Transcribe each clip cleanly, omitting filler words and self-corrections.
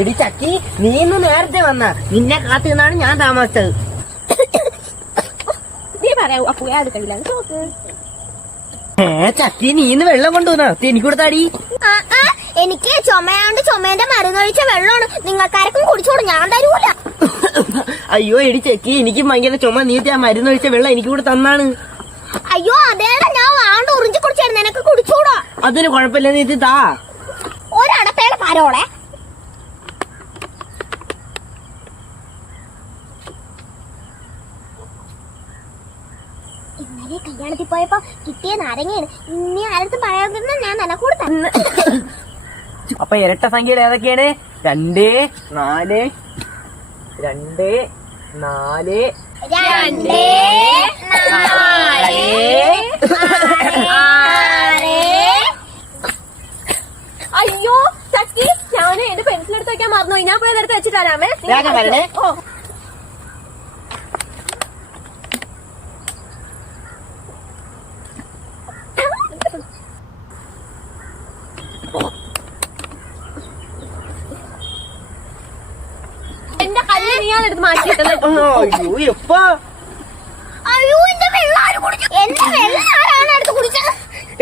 എടി ചക്കി, നീ ഇന്ന് നേരത്തെ വന്ന, നിന്നെ കാത്തു നിന്നാണ് ഞാൻ താമസിച്ചത്. നീ പറയാ അപ്പു എടുക്കണില്ല. ചക്കി, നീ ഇന്ന് വെള്ളം കൊണ്ടുവന്ന എനിക്ക് കൊടുത്താടി. എനിക്ക് ചുമയാണ്ട് ചുമേന്റെ മരുന്നൊഴിച്ച വെള്ളമാണ്. നിങ്ങൾക്കാരക്കും കുടിച്ചോളൂ, ഞാൻ തരൂല. അയ്യോ എടി ചക്കി, എനിക്ക് ഭയങ്കര ചുമ. നീ ആ മരുന്നൊഴിച്ച വെള്ളം എനിക്ക് കൂടെ തന്നാണ്. അയ്യോ അതേടാ, ഞാൻ വാണ്ട് ഉറിഞ്ചി കുടിച്ചായിരുന്നു, നിനക്ക് കുടിച്ചൂടാ. അതിന് കുഴപ്പമില്ല, നീ ഇത് താ. ഒരടപ്പേടെ പരോളെ. ഇന്നലെ കല്യാണത്തിൽ പോയപ്പോ കിട്ടിയ നാരങ്ങയാണ്. ഇനി ആരടുത്ത് പറയാൻ ഞാൻ നിനക്കൂടെ തന്നെ. അപ്പൊ ഇരട്ട സംഖ്യകൾ ഏതൊക്കെയാണ്? 2, 4, 2, 4, 2, 4, 6. അയ്യോ ചക്കി, ഞാന് എന്റെ പെൻസിൽ എടുത്ത് വെക്കാൻ മറന്നുപോയി. ഞാൻ പോയി എടുത്ത് വെച്ചിട്ട് വരാമേ. ഓ എന്റെ കല്ല് നീയാണെടുത്ത് മാറ്റിയിട്ടത്. അയ്യോ എന്റെ വെള്ളം ആര് കുടിച്ചു? എന്റെ വെള്ളം ആരാണ് എടുത്ത് കുടിച്ചത്?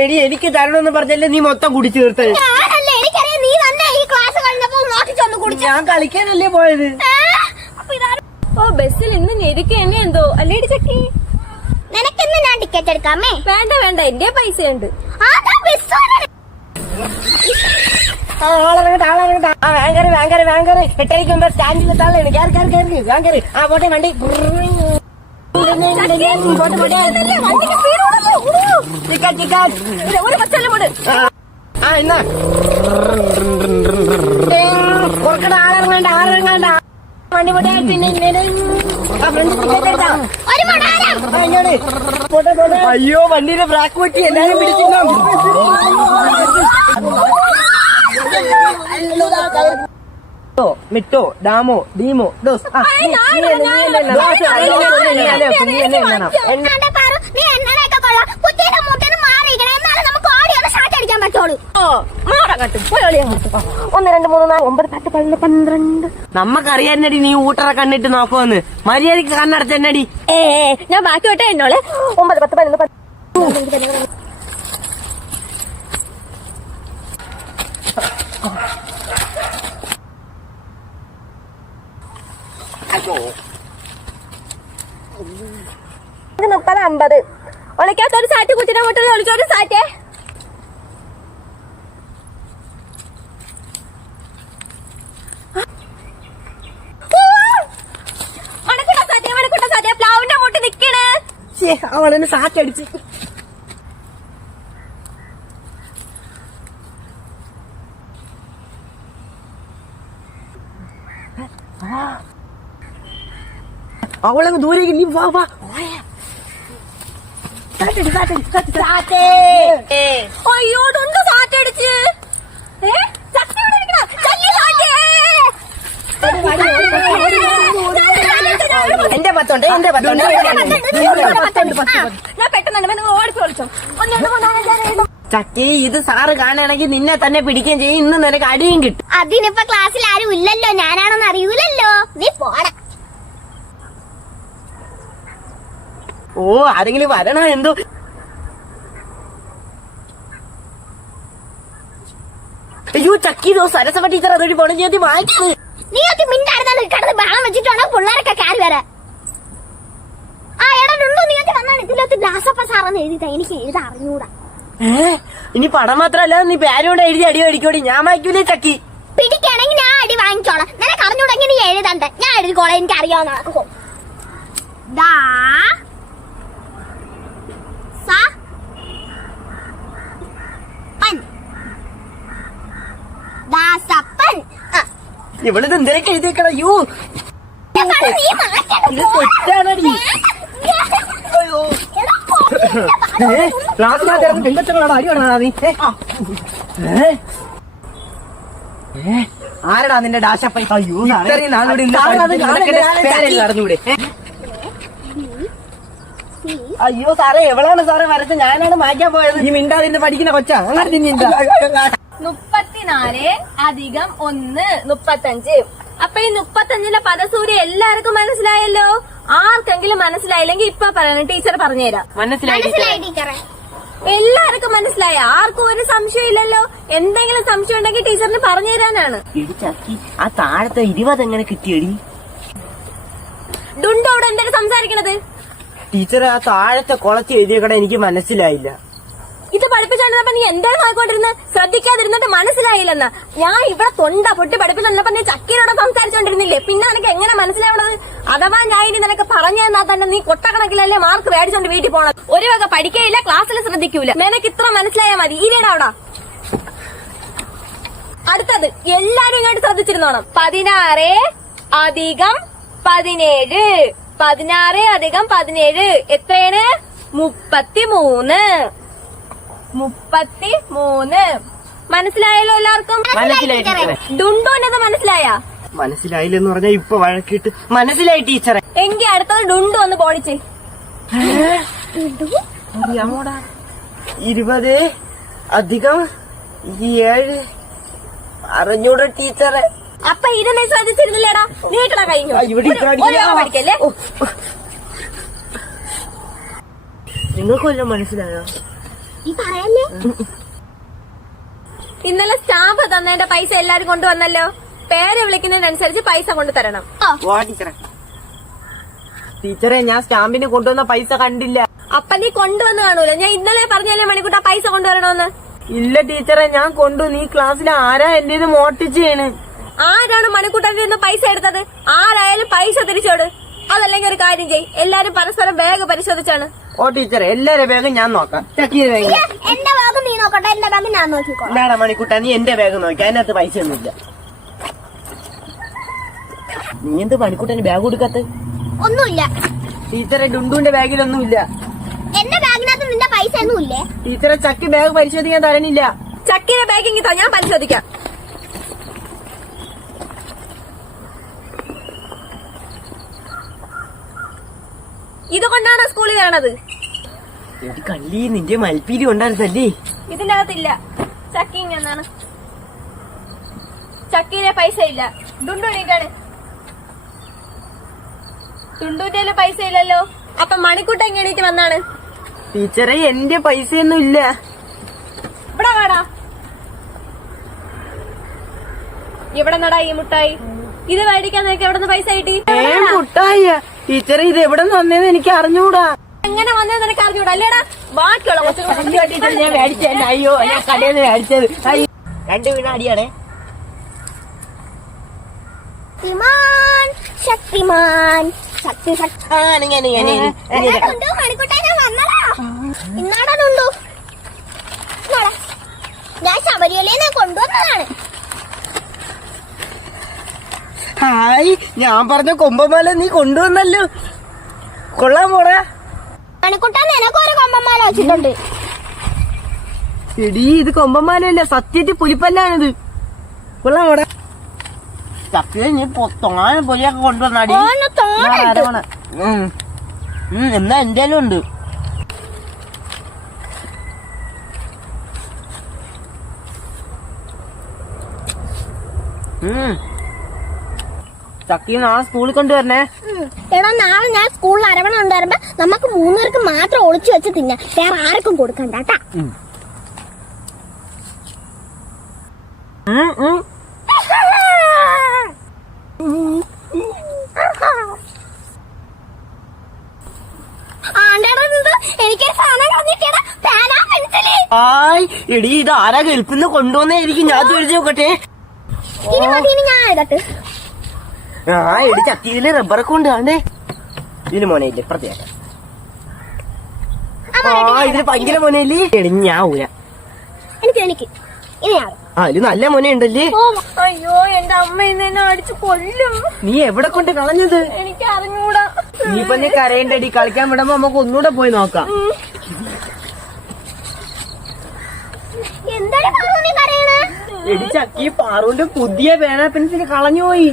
എടി, എനിക്ക് തരണമെന്ന് പറഞ്ഞല്ലേ നീ മൊത്തം കുടിച്ചു തീർത്തത്. ഞാനല്ലേ, എനിക്കറിയാം. നീ തന്നെ ഈ ക്ലാസ് കഴിഞ്ഞപ്പോ നോക്കിച്ചൊന്ന് കുടിച്ചു. ഞാൻ കളിക്കാനല്ലേ പോയത്. ഓ ബസ്സിൽ ഇന്ന് ഞെരുക്കി എന്നെ എന്തോ അല്ലേടി ചക്കി. നിനക്കിന്ന് ഞാൻ ടിക്കറ്റ് എടുക്കാമേ? വേണ്ട വേണ്ട, എന്റെ പൈസയുണ്ട്. പോട്ടെ വണ്ടി. ഒരു പച്ചല്ല പോട്. എന്നാ കുറക്കട ആളിറങ്ങാണ്ട വണ്ടി പോട്ടെ. പിന്നെ അയ്യോ, വണ്ടിയുടെ ബ്രാക്ക് പറ്റി എല്ലാരും പിടിച്ചിട്ടുണ്ടോ? മിട്ടോ ഡാമോ ഡീമോ ഡോസ്. നമ്മക്കറിയാന്നടി നീ ഊട്ടറ കണ്ണിട്ട് നോക്കുമെന്ന്. മര്യാദക്ക് കണ്ണടച്ചെന്നടി. ഞാൻ ബാക്കി വിട്ടെ എന്നോളെ. 9, 10, 11, 12. ഇത് 30, 50. ഒളിക്കാത്തൊരു സാറ്റ് കുച്ചിനെ കൊട്ടത് ഒളിച്ചോരു സാറ്റേ. മണക്കുട്ട സാറ്റേ പ്ലാവിന്റെ മുട്ടി നിക്കണ്. അവളെന്നെ സാറ്റടിച്ച്. അവളങ്ങ് ദൂരേക്ക് നീ വാ വാ. അയ്യോ ഉണ്ട് സാറ്റടിച്ച്. എന്റെ പത്തുണ്ട്. ഞാൻ പെട്ടെന്ന് ഓടിച്ചു വിളിച്ചോ. ചക്കി, ഇത് സാറ് കാണുകയാണെങ്കിൽ നിന്നെ തന്നെ പിടിക്കുകയും ചെയ്യും. ഇന്ന് നിനക്ക് അടിയും കിട്ടും. അതിനിപ്പോ ക്ലാസ്സിൽ ആരും ഇല്ലല്ലോ, ഞാനാണെന്ന് അറിയൂലല്ലോ. നീ പോടാ. ഓ, ആരെങ്കിലും വരണോ എന്തോ. അയ്യോ ചക്കി, സരസവ ടീച്ചർ അതൊരു പൊണഞ്ഞേത്തി വായിക്കുന്നു. നീ ഒക്കെ മിണ്ടാടുന്ന കിടന്ന് ബഹളം വെച്ചിട്ടാണോ പിള്ളേരൊക്കെ കയറി വരാൻ? ആ എടാണ്ടു, നീ ഒക്കെ വന്നാണ് ഇതിലൊത്ത് ദാസപ്പ സാറെന്ന് എഴുതിട്ടാ. എനിക്ക് എഴുതാ അറിഞ്ഞൂടാ. ഇനി പടം മാത്രല്ല, നീ പേരോട് എഴുതി അടി അടിക്കോടി. ഞാൻ വായിക്കൂലേ ചക്കി. പിടിക്കുകയാണെങ്കിൽ ഞാൻ അടി വാങ്ങിച്ചോളാം. നിനക്ക് അറിഞ്ഞൂടെങ്കിൽ നീ എഴുതണ്ട, ഞാൻ എഴുതിക്കോളാം. എനിക്ക് അറിയാവുന്ന നടക്കും. ഇവളിത് എന്തിനൊക്കെ എഴുതിയേക്കണം? യൂ, ഇത് തെറ്റാണടി. ക്ലാസ്സിനകത്ത് പെൺകൊച്ചങ്ങളാണോ അടി വേണോ നീ? ആരടാ നിന്റെ ഡാഷ പൈസ? ഇത്രയും നാളോട് നടന്നൂടെ? അയ്യോ സാറേ, എവളാണ് സാറേ വരച്ച്? ഞാനാണ് മാറ്റാൻ പോയത്. ഈ മിണ്ടാതിന്റെ പഠിക്കുന്ന കൊച്ചാ. അങ്ങനെ 30 14 അധികം 1 35. അപ്പൊ ഈ 35ന്റെ പദസൂര്യ എല്ലാവർക്കും മനസ്സിലായല്ലോ. ആർക്കെങ്കിലും മനസ്സിലായില്ലെങ്കിൽ ഇപ്പൊ പറയണം, ടീച്ചർ പറഞ്ഞുതരാം. മനസ്സിലായി ടീച്ചറെ. എല്ലാവർക്കും മനസ്സിലായ? ആർക്കും ഒരു സംശയം ഇല്ലല്ലോ. എന്തെങ്കിലും സംശയം ഉണ്ടെങ്കിൽ ടീച്ചറിന് പറഞ്ഞു തരാനാണ്. എടി ചക്കി, ആ താഴത്തെ 20 എങ്ങനെ കിട്ടിയടി? ഡുണ്ടോട് എന്തൊക്കെ സംസാരിക്കണത്? ടീച്ചർ, ആ താഴത്തെ കുളത്തി എഴുതിയക്കട എനിക്ക് മനസ്സിലായില്ല. ഇത് പഠിപ്പിച്ചോണ്ടിരുന്നപ്പോ നീ എന്താണ് നോക്കിക്കൊണ്ടിരുന്നത്? ശ്രദ്ധിക്കാതിരുന്നിട്ട് മനസ്സിലായില്ലെന്ന്. ഞാൻ ഇവിടെ തൊണ്ട പൊട്ടി പഠിപ്പിച്ചോണ്ടിരുന്നപ്പോ നീ ചക്കീനോട് സംസാരിച്ചോണ്ടിരുന്നില്ലേ? പിന്നെ നിനക്ക് എങ്ങനെ മനസ്സിലാവണത്? അഥവാ ഞാൻ ഇനി നിനക്ക് പറഞ്ഞു തന്നാൽ തന്നെ നീ കൊട്ടക്കണക്കിലല്ലേ മാർക്ക് മേടിച്ചോണ്ട് വീട്ടിൽ പോണത്. ഒരു വക പഠിക്കയില്ല, ക്ലാസ്സിൽ ശ്രദ്ധിക്കൂല. നിനക്ക് ഇത്ര മനസ്സിലായാൽ മതി. ഇരിയടാ അവിടെ. അടുത്തത് എല്ലാരും ഇങ്ങോട്ട് ശ്രദ്ധിച്ചിരുന്നോണം. 16 അധികം 17. 16 അധികം 17 എത്രയാണ്? 33. 33. മനസ്സിലായല്ലോ എല്ലാവർക്കും? മനസ്സിലായി ടീച്ചറെ. ഡുണ്ടോന്നത് മനസ്സിലായ? മനസ്സിലായില്ലെന്ന് പറഞ്ഞാ ഇപ്പൊ വഴക്കിട്ട് മനസ്സിലായി ടീച്ചറെ. എങ്കി അടുത്തത് ഡുണ്ടു ഒന്ന് പോടിച്ച്. അറിയാമോടാ? 20 അധികം 7. അറിഞ്ഞൂടാ ടീച്ചറെ. അപ്പൊ ഇരുന്ന് ശ്രദ്ധിച്ചിരുന്നില്ലേടാ? നീട്ടടാ കഴിഞ്ഞു. പഠിക്കല്ലേ? നിങ്ങൾക്ക് വല്ലതും മനസ്സിലായോ? ഈ പറയല്ലേ? ഇന്നലെ സ്റ്റാമ്പ് തന്നതിന്റെ പൈസ എല്ലാരും കൊണ്ടുവന്നല്ലോ. പേര് വിളിക്കുന്നതിനനുസരിച്ച് പൈസ കൊണ്ടു തരണം. വാ ടീച്ചറെ. ടീച്ചറെ, ഞാൻ സ്റ്റാമ്പിന് കൊണ്ടുവന്ന പൈസ കണ്ടില്ല. അപ്പൊ നീ കൊണ്ടുവന്ന് കാണൂല. ഞാൻ ഇന്നലെ പറഞ്ഞല്ലേ മണിക്കൂട്ട പൈസ കൊണ്ടുവരണോന്ന്. ഇല്ല ടീച്ചറെ, ഞാൻ കൊണ്ടു. നീ ക്ലാസ്സിൽ ആരാ എന്റേത് മോട്ടിച്ചാണ്? ആരാണ് മണിക്കൂട്ടന്റെ നിന്ന് പൈസ എടുത്തത്? ആരായാലും പൈസ തിരിച്ചോട്. അതല്ലെങ്കിൽ ഒരു കാര്യം ചെയ്, എല്ലാരും പരസ്പരം ബാഗ് പരിശോധിച്ചാണ്. ഓ ടീച്ചറെ, എല്ലാരെ ബാഗും ഞാൻ നോക്കാം. ചക്കീര് ബാഗ് എന്റെ ബാഗ് നീ നോക്കട്ടെ, എന്റെ ബാഗ് ഞാൻ നോക്കിക്കോളാം. എന്താടാ മണിക്കൂട്ടാ, നീ എന്റെ ബാഗ് നോക്കി. അതിനകത്ത് പൈസ ഒന്നുമില്ല. നീ എന്ത് മണിക്കൂട്ടന് ബാഗ് കൊടുക്കാത്ത? ഒന്നുമില്ല. ടീച്ചറെ, ഡുണ്ടുവിന്റെ ബാഗിലൊന്നുമില്ല. എന്റെ ബാഗിനകത്ത് നിന്റെ പൈസ ഒന്നുമില്ലേ? ടീച്ചറെ, ചക്കി ബാഗ് പരിശോധിക്കാൻ തരണില്ല. ചക്കിന്റെ ബാഗിങ് ഞാൻ പരിശോധിക്കാം. ഇതുകൊണ്ടാണ് സ്കൂളിൽ വരണത്. എനിക്ക് കള്ളി, നിന്റെ മൽപ്പീരി ഉണ്ടായിരുന്നല്ലേ? ഇതിന്റെ അകത്തില്ല. ചക്കിങ് എന്നാണ്. ചക്കീരെ പൈസ ഇല്ല. ഡുണ്ടു എണീക്കാണ്. ഡുണ്ടുന്റെ പൈസ ഇല്ലല്ലോ. അപ്പൊ മണിക്കൂട്ട എങ്ങനെയിട്ട് വന്നാണ്? ടീച്ചറെ, എന്റെ പൈസയൊന്നും ഇല്ല. ഇവിടെ വേടാ. ഇവിടെ നടാ ഈ മുട്ടായി. ഇത് മേടിക്കാൻ നോക്കി എവിടെ നിന്ന് പൈസ കിട്ടി? മുട്ടായ ടീച്ചറെ, ഇത് എവിടെ നിന്ന് വന്നേന്ന് എനിക്ക് അറിഞ്ഞൂടാ. എങ്ങനെ വന്നതെന്ന് എനിക്ക് അറിഞ്ഞൂടാ അല്ലേടാ? ബാക്കിയുള്ള ടീച്ചർ, ഞാൻ മേടിച്ചത്. അയ്യോ, ഞാൻ കടയിൽ നിന്ന് മേടിച്ചത്. 2 വീണ അടിയാണേ. ശക്തിമാൻ ശക്തിമാൻ ശക്തി ശക്തി. മണിക്കൂട്ടാ, ഞാൻ വന്നതാ. ഇന്നാടാ ഡുണ്ടു. ഞാൻ ശബരിമലയിൽ കൊണ്ടുവന്നതാണ്. ഹായ്, ഞാൻ പറഞ്ഞ കൊമ്പമാല നീ കൊണ്ടുവന്നല്ലോ. കൊള്ളാൻ പോടാ. മണിക്കൂട്ടാ, നിനക്കൊരു കൊമ്പന്മാല വെച്ചിട്ടുണ്ട്. എടീ, ഇത് കൊമ്പമാലയല്ല, സത്യത്തിൽ പുലിപ്പല്ലാണിത്. കൊള്ളാൻ പോടാ. ചക്കയെ നീ തോണ പൊലിയൊക്കെ കൊണ്ടുവന്നാടി. എന്നാ എന്തേലും ഉണ്ട്. ചക്കി നാളെ സ്കൂളിൽ കൊണ്ടുവരണേ. എടാ, നാളെ ഞാൻ സ്കൂളിൽ അരവണ ഉണ്ടായിരുമ്പോ നമുക്ക് 3 പേർക്ക് മാത്രം ഒളിച്ചു വെച്ച് തിന്നാം. വേറെ ആർക്കും കൊടുക്കണ്ട കേട്ടാ. എനിക്ക് ഹായ്, എടീ, ഇത് ആരാ ഗൾഫിന്ന് കൊണ്ടുവന്നായിരിക്കും. ഞാൻ ചോദിച്ചു നോക്കട്ടെ. ഞാൻ എഴുതട്ടെ. ആ, എടി ചക്കിയില് റബ്ബറൊക്കെ ഉണ്ട്. ആണ്ടേ, ഇതിന് മോനയില്ലേ പ്രത്യേകം. ആ, ഇതിന് ഭയങ്കര മോനയില്ലേ. എടി, ഞാൻ ഊര. എനിക്ക് ആ, ഇത് നല്ല മോനുണ്ടല്ലേ. അയ്യോ, എന്റെ അമ്മ ഇന്ന് എന്നെ അടിച്ചു കൊല്ലും. നീ എവിടെ കൊണ്ട് കളഞ്ഞത്? എനിക്ക് അറിഞ്ഞൂടാ. നീപ്പൊ നീ കരയണ്ടടി. കളിക്കാൻ വിടുമ്പോ നമുക്ക് ഒന്നുകൂടെ പോയി നോക്കാം. എടി ചക്കി, പാറുവിന്റെ പുതിയ പേന പെൻസിൽ കളഞ്ഞുപോയി.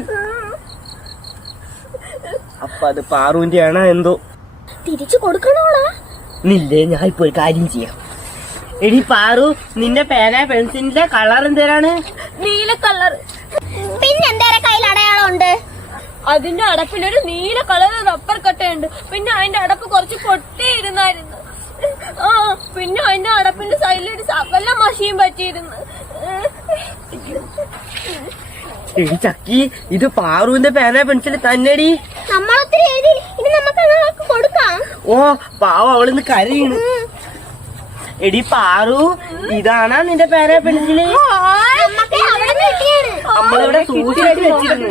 അപ്പൊ അത് പാറുവിന്റെ ആണോ എന്തോ. തിരിച്ചു കൊടുക്കണോളാ? നില്ലേ, ഞാൻ ഇപ്പൊ ഒരു കാര്യം ചെയ്യാം. എടി പാറു, നിന്റെ പേന പെൻസിലിന്റെ കളർ എന്തേരാണ്? നീല കളർ. പിന്നെ എന്തേരെ കയ്യിൽ അടയാളം ഉണ്ട്? അതിന്റെ അടപ്പിലൊരു നീല കളർ റബ്ബർ കട്ടയുണ്ട്. പിന്നെ അതിന്റെ അടപ്പ് കുറച്ച് പൊട്ടിയിരുന്നായിരുന്നു. ആ പിന്നെ അതിന്റെ അടപ്പിന്റെ സൈഡിലൊരു സകല മഷിയും പറ്റിയിരുന്നു. എടി ചക്കി, ഇത് പാറുവിന്റെ പേന പെൻസിൽ തന്നെടി. നമ്മളൊത്തിരി എഴുതി, ഇനി നമുക്ക് അങ്ങ് കൊടുക്കാം. ഓ പാവം, അവളിന്ന് കരയാണ്. എടി പാറു, ഇതാണാ നിന്റെ പേന പെൻസില്? നമുക്ക് അവിടെ കിട്ടിയാണ്. നമ്മളിവിടെ സൂക്ഷിച്ചു വെച്ചിരുന്നു.